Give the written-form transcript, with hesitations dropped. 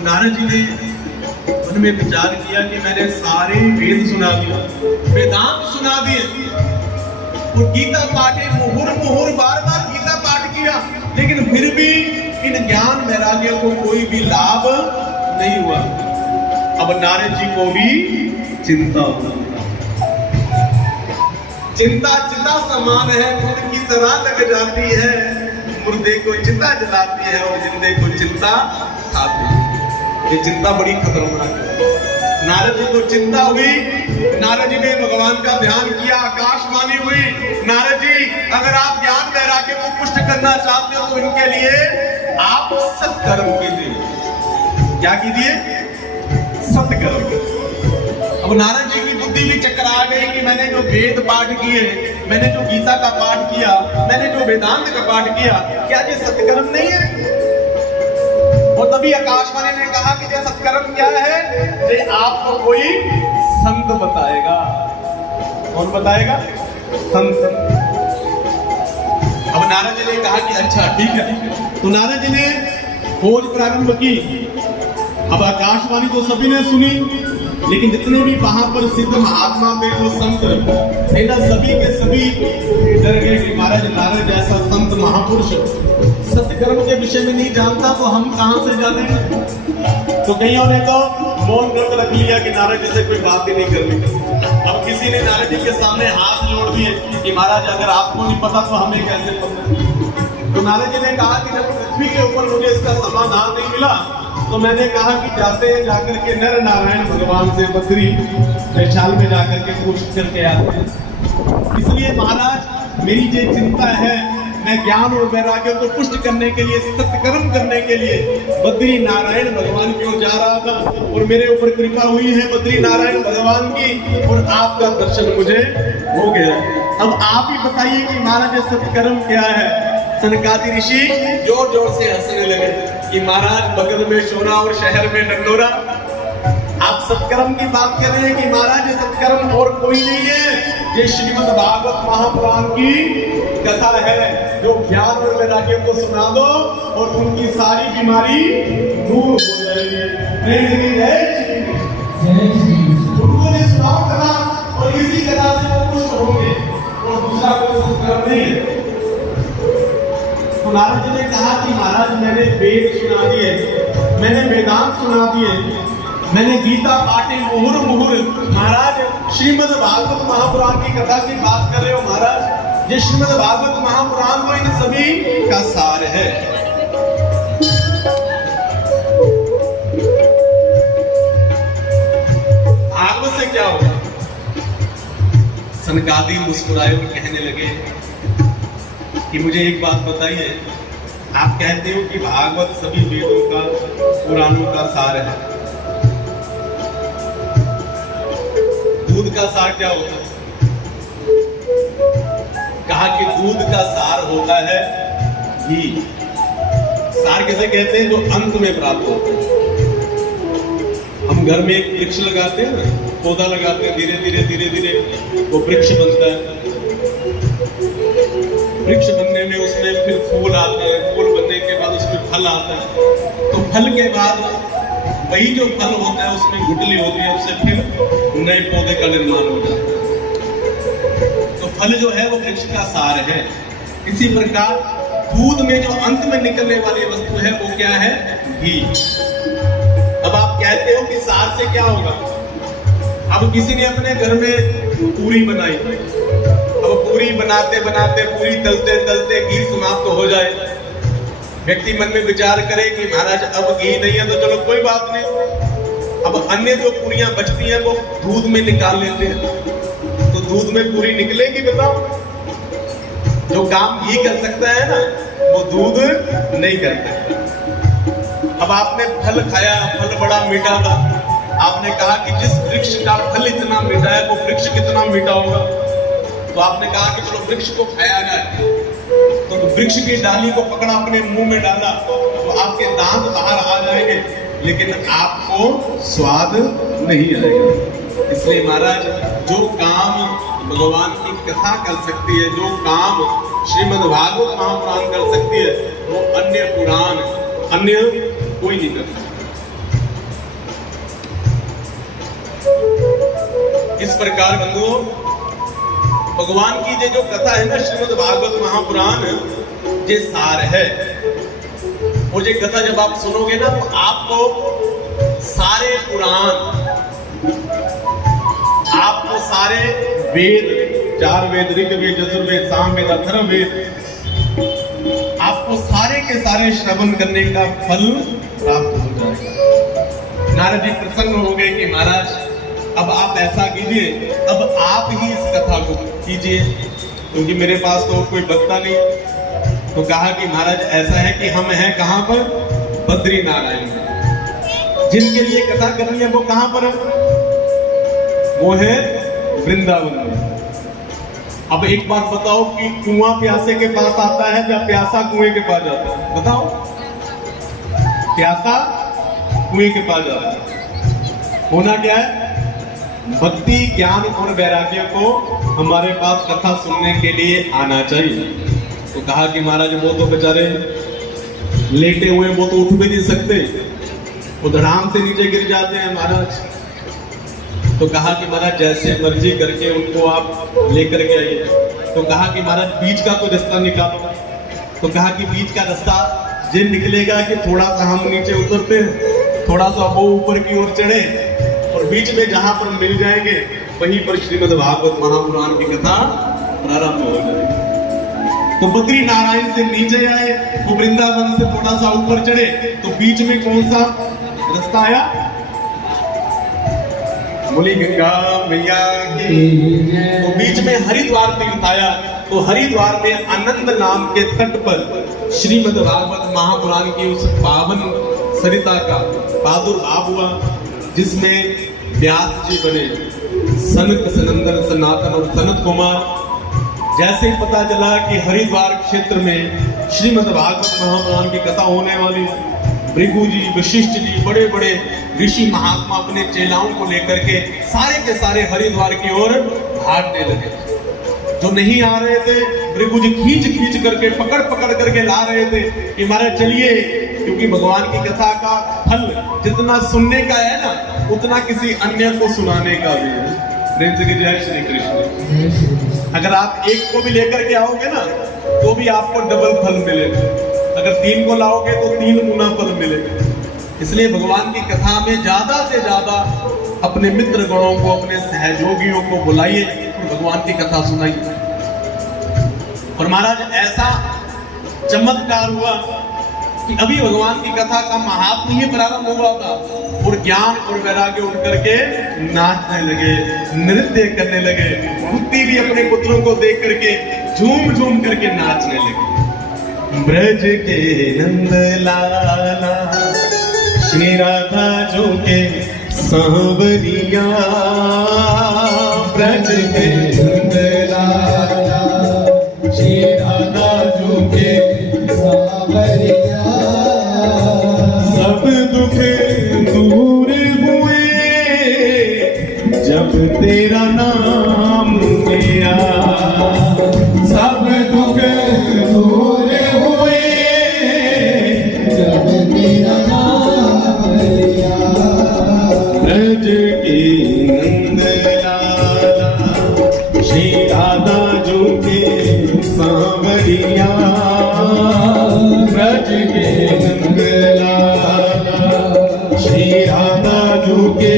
तो नारद जी ने उनमें विचार किया कि मैंने सारे वेद सुना दिए, वेदांत सुना दिए, और गीता पाठे मुहुर मुहुर बार बार गीता पाठ किया, लेकिन फिर भी इन ज्ञान वैराग्य को कोई भी लाभ नहीं हुआ। अब नारद जी को भी चिंता हुई। चिंता चिता समान है, खुद की तरह लग जाती है, मुर्दे को चिता जलाती है और जिंदे को चिंता खाती है। ये चिंता बड़ी खतरनाक है। नारद जी को चिंता हुई, नारद जी ने भगवान का ध्यान किया, आकाशवाणी हुई, नारद जी अगर आप ज्ञान वैराग्य को पुष्ट करना चाहते हो तो इनके लिए आप सत्कर्म कीजिए। क्या कीजिए? सत्कर्म। अब नारद जी की बुद्धि भी चकरा गई कि मैंने जो वेद पाठ किए, मैंने जो गीता का पाठ किया, मैंने जो वेदांत का पाठ किया, क्या ये सत्कर्म नहीं है? और तभी आकाशवाणी ने कहा कि ये सत्कर्म क्या है? ये आपको कोई संत बताएगा। कौन बताएगा? संत। अब नारद जी ने कहा कि अच्छा ठीक है। तो नारद जी ने खोज प्रारंभ की। अब आकाशवाणी तो सभी ने सुनी, लेकिन जितने भी वहां पर सिद्ध महात्मा थे, वो संत थे ना, सभी के सभी डर गए कि महाराज नारद जैसा संत महापुरुष सत्कर्म के विषय में नहीं जानता तो हम कहां से जानेंगे। तो कईयों ने तो मौन व्रत रख लिया कि नारद जी से कोई बात ही नहीं करनी। अब किसी ने नारद जी के सामने हाथ जोड़ दिए कि महाराज अगर आपको नहीं पता तो हमें कैसे पता। तो नारद जी ने कहा कि जब पृथ्वी के ऊपर मुझे इसका समाधान नहीं मिला तो मैंने कहा कि जाते हैं जाकर के नर नारायण भगवान से बद्री वैशाल में जाकर के पूछ करके आते हैं। इसलिए महाराज मेरी जो चिंता है, मैं ज्ञान और वैराग्य को पुष्ट करने के लिए, सत्कर्म करने के लिए बद्री नारायण भगवान की ओर जा रहा था और मेरे ऊपर कृपा हुई है बद्री नारायण भगवान की और आपका दर्शन मुझे हो गया। अब आप ही बताइए कि महाराज ये सत्कर्म क्या है? सनकादि ऋषि जोर जोर से हंसने लगे कि महाराज बगल में सोना और शहर में डंडोरा। आप सत्कर्म की बात कर रहे हैं कि महाराज ये सत्कर्म और कोई नहीं है, ये श्रीमद् भागवत महापुराण की कथा है। जो ज्ञान और वैराग्य को सुना दो और उनकी सारी बीमारी दूर हो जाएगी। उनको ने सुनाओ कथा और इसी कथा से वो खुश होंगे और दूसरा कोई सत्कर्म नहीं है। तो नारद जी ने कहा कि महाराज मैंने वेद सुना दिए, मैंने वेदांत सुना दिए, मैंने गीता पाठे मुहुर मुहुर। महाराज श्रीमद् भागवत महापुराण की कथा की बात कर रहे हो महाराज, ये श्रीमद् भागवत महापुराण तो इन सभी का सार है। भागवत से क्या होगा? सनकादि मुस्कुराए और कहने लगे कि मुझे एक बात बताइए, आप कहते हो कि भागवत सभी वेदों का, पुराणों का सार है, दूध का सार क्या होता है? कहा कि दूध का सार होता है घी। सार किसे कहते हैं? जो अंत में प्राप्त होता है। हम घर में एक वृक्ष लगाते हैं ना, पौधा लगाते हैं, धीरे धीरे धीरे धीरे वो वृक्ष बनता है। वृक्ष बनने में उसमें फिर फूल आते हैं, फूल बनने के बाद उसमें फल आता है, तो फल के बाद वही जो फल होता है उसमें गुठली होती है, उससे फिर नए पौधे का निर्माण होता है। तो फल जो है वो वृक्ष का सार है। इसी प्रकार दूध में जो अंत में निकलने वाली वस्तु है वो क्या है? घी। अब आप कहते हो कि सार से क्या होगा? अब किसी ने अपने घर में पूरी बनाई, अब पूरी बनाते बनाते, पूरी तलते तलते घी समाप्त हो जाए, व्यक्ति मन में विचार करे कि महाराज अब घी नहीं है तो चलो कोई बात नहीं, अब अन्य जो पूरियां बचती हैं वो दूध में निकाल लेते हैं, तो दूध में पूरी निकलेगी? बताओ। जो काम घी कर सकता है ना वो दूध नहीं करता। अब आपने फल खाया, फल बड़ा मीठा था, आपने कहा कि जिस वृक्ष का फल इतना मीठा है वो वृक्ष कितना मीठा होगा, तो आपने कहा कि चलो वृक्ष को खाया जाए। तो वृक्ष की डाली को पकड़ा, अपने मुंह में डाला, तो आपके दांत बाहर आ जाएंगे, लेकिन आपको स्वाद नहीं आएगा। इसलिए महाराज जो काम भगवान की कथा कर सकती है, जो काम श्रीमद् भागवत महापुराण कर सकती है, वो अन्य पुराण, अन्य कोई नहीं कर सकता। प्रकार बंधुओं, भगवान की ये जो कथा है ना, श्रीमद् भागवत महापुराण, ये सार है। और ये कथा जब आप सुनोगे ना, तो आपको सारे पुराण, आपको सारे वेद, 4 वेद, ऋग्वेद, यजुर्वेद, सामवेद, अथर्ववेद, आपको सारे के सारे श्रवण करने का फल प्राप्त हो जाएगा। नारद जी प्रसन्न हो गए कि महाराज अब आप ऐसा कीजिए, अब आप ही इस कथा को कीजिए, क्योंकि मेरे पास तो कोई बक्ता नहीं। तो कहा कि महाराज ऐसा है कि हम हैं कहां पर? बद्री नारायण। जिनके लिए कथा करनी है वो कहां पर है? वो है वृंदावन में। अब एक बात बताओ कि कुआं प्यासे के पास आता है या प्यासा कुएं के पास जाता है? बताओ। प्यासा कुएं के पास जाता है। होना क्या है? भक्ति, ज्ञान और वैराग्य को हमारे पास कथा सुनने के लिए आना चाहिए। तो कहा कि महाराज वो तो बेचारे लेटे हुए, वो तो उठ भी नहीं सकते, वो धड़ाम से नीचे गिर जाते हैं महाराज। तो कहा कि महाराज जैसे मर्जी करके उनको आप लेकर के आइए। तो कहा कि महाराज बीच का कोई रास्ता निकालो। तो कहा कि बीच का रास्ता ये निकलेगा कि थोड़ा सा हम नीचे उतरते हैं, थोड़ा सा वो ऊपर की ओर चढ़े, और बीच में जहां पर मिल जाएंगे वहीं पर श्रीमद् भागवत महापुराण की कथा प्रारंभ हो जाएगी। तो बद्री नारायण से नीचे आए, तो वृंदावन से थोड़ा सा ऊपर चढ़े, तो बीच में कौन सा रास्ता आया? बोली गंगा मैया की। तो बीच में हरिद्वार तीर्थ आया। तो हरिद्वार में आनंद नाम के तट पर श्रीमद् भागवत महापुराण की उस पावन सरिता का प्रादुर्भाव हुआ, जिसमें व्यास जी बने, सनक सनंदन सनातन और सनत कुमार। जैसे ही पता चला कि हरिद्वार क्षेत्र में श्रीमद् भागवत महापुराण की कथा होने वाली, भृगु जी, वशिष्ठ जी, बड़े बड़े ऋषि महात्मा अपने चेलाओं को लेकर के सारे के सारे हरिद्वार की ओर भागने लगे। जो नहीं आ रहे थे, भृगु जी खींच खींच करके, पकड़ पकड़ करके ला रहे थे कि महाराज चलिए, क्योंकि भगवान की कथा का फल जितना सुनने का है ना, उतना किसी अन्य को सुनाने का भी है। प्रेम से जय श्री कृष्ण। अगर आप एक को भी लेकर के आओगे ना, तो भी आपको डबल फल मिलेगा। अगर 3 को लाओगे तो 3 गुना फल मिलेगा। इसलिए भगवान की कथा में ज्यादा से ज्यादा अपने मित्र गणों को, अपने सहयोगियों को बुलाइए और भगवान की कथा सुनाइए। और महाराज ऐसा चमत्कार हुआ कि अभी भगवान की कथा का महात्म्य ही प्रारंभ हुआ था, और ज्ञान और वैराग्य उठ करके नाचने लगे, नृत्य करने लगे। कुत्ती भी अपने पुत्रों को देख करके झूम झूम करके नाचने लगे। ब्रज के नंद लाला श्री राधा जो के सांवरिया, ब्रज के नंद लाला श्री राधा जो के सांवरिया, सब दुख दूर हुए जब तेरा नाम लिया, सब दुख दूर हुए जब तेरा नाम लिया। ब्रज के नंद लाला श्री राधा जो के सांवरिया, ब्रज के नंद लाला श्री राधा जो के